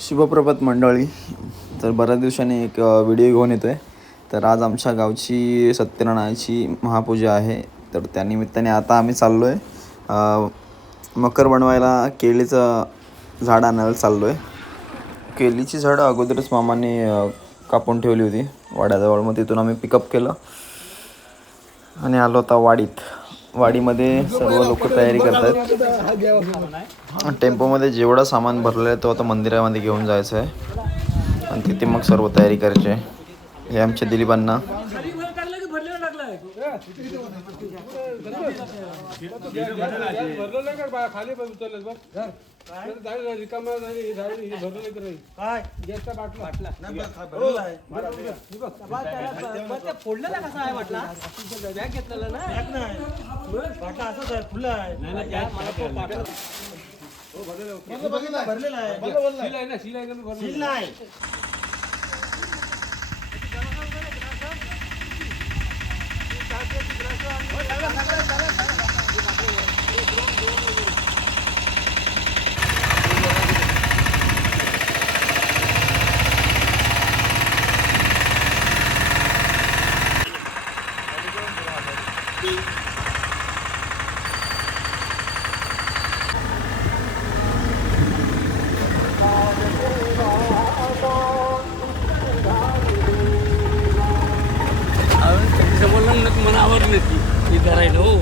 शुभप्रभात मंडळी. तर बऱ्याच दिवसांनी एक व्हिडिओ घेऊन येतो आहे. तर आज आमच्या गावची सत्यनारायणाची महापूजा आहे. तर त्यानिमित्ताने आता आम्ही चाललो आहे मकर बनवायला. केळीचं झाड आणायला चाललो आहे. केळीची झाडं अगोदरच मामाने कापून ठेवली होती वाड्याजवळ. मग तिथून आम्ही पिकअप केलं आणि आलो आता वाडीत. वाडीमध्ये सर्व लोक तयारी करतात. टेम्पोमध्ये जेवढं सामान भरलेलं आहे तो आता मंदिरामध्ये घेऊन जायचं आहे आणि तिथे मग सर्व तयारी करायची आहे. हे आमचे दिलीपांना. मनावर नाही करायला हो.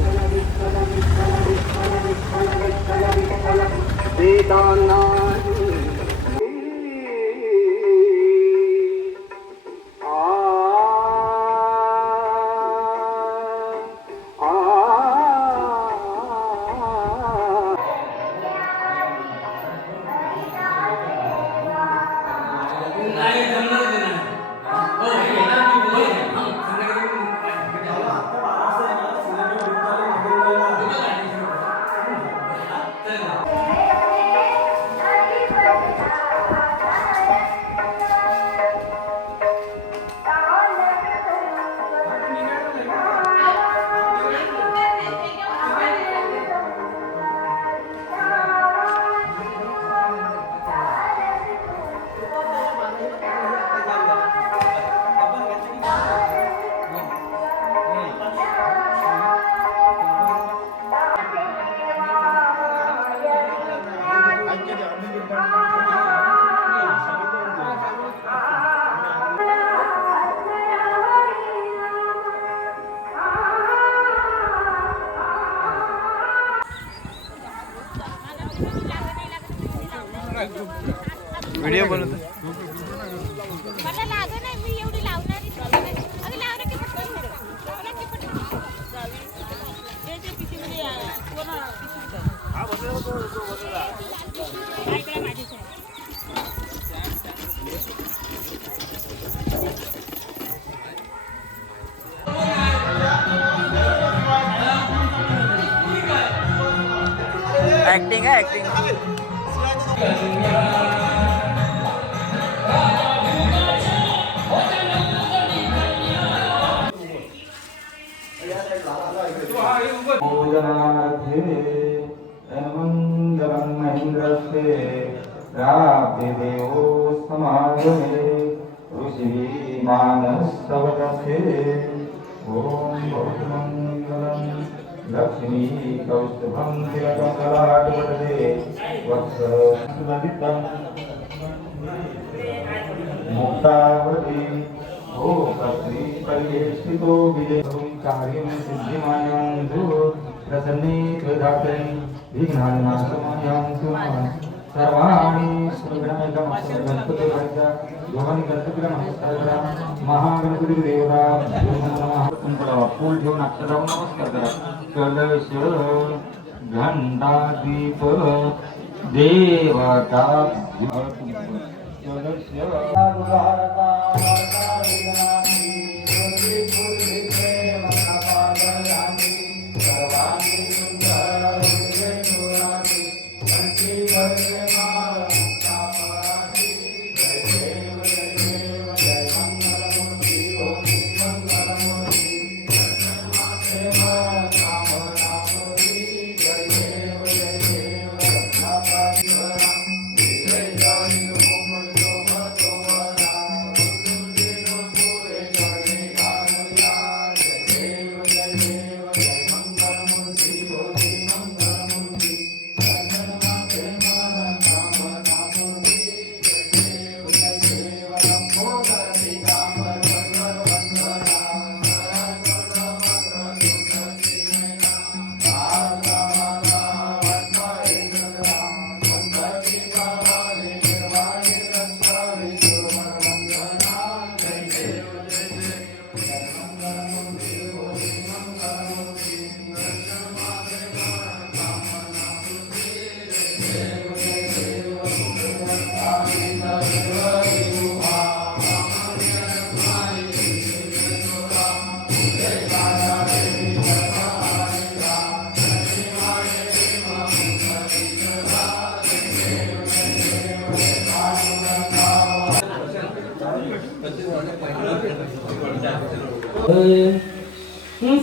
व्हिडिओ बनवतो. ऍक्टिंग आहे ऍक्टिंग. मंगलम महेंद्रस्ते प्राप्ति देवो समागमे ऋषि मानस्तवदस्ते ओम भौतमंगलम लक्ष्मी कौस्तुभं तिलकमलाटवदे वत्सललितं मुक्तावती ओ कत्री परिष्ठितो विजयं कार्यं सिद्धिमानं प्रसन्ने त्वदात्रे विघ्नानाशमयन्तु सर्वाणि सुगणमयकमस्तगणपतिवर्ग योगनि गणपतिनमस्कार महागणपती देवता नमः. फूल ठेवून अक्षरावर नमस्कार करा. कलश घंटा दीप देवता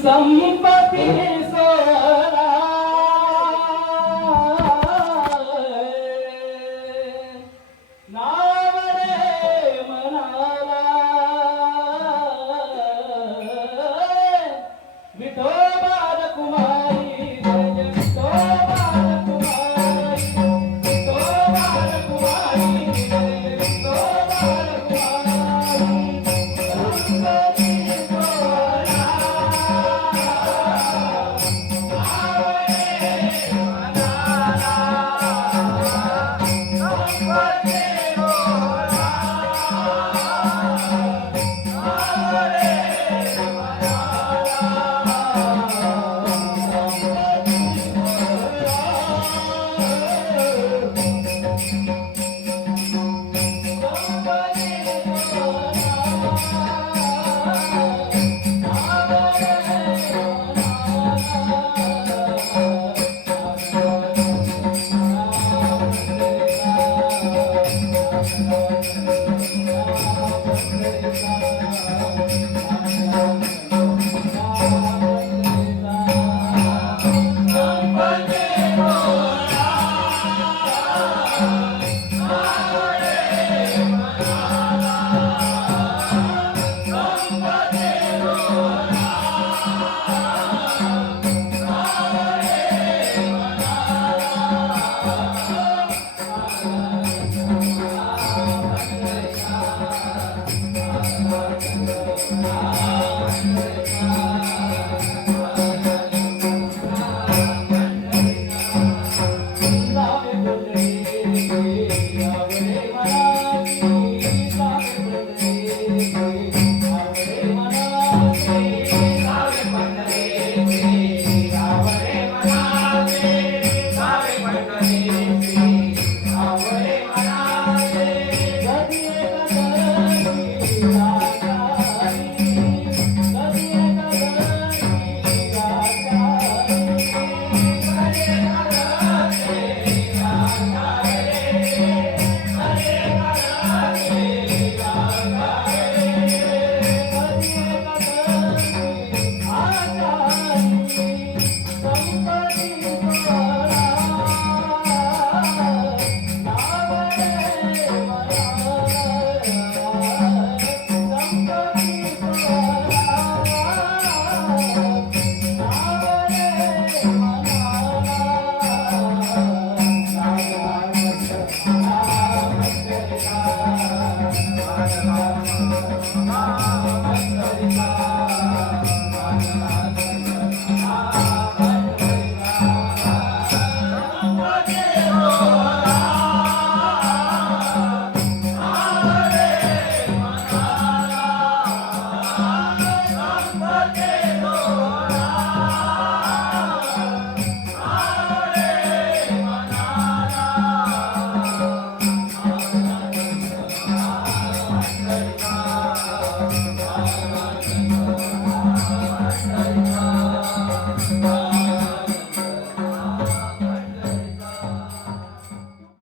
संपत्ती सोहरा नावरे मनाला विठोबा कुमारी विठोबा कुमारी विठोबा कुमारी विठोबा कुमारी What?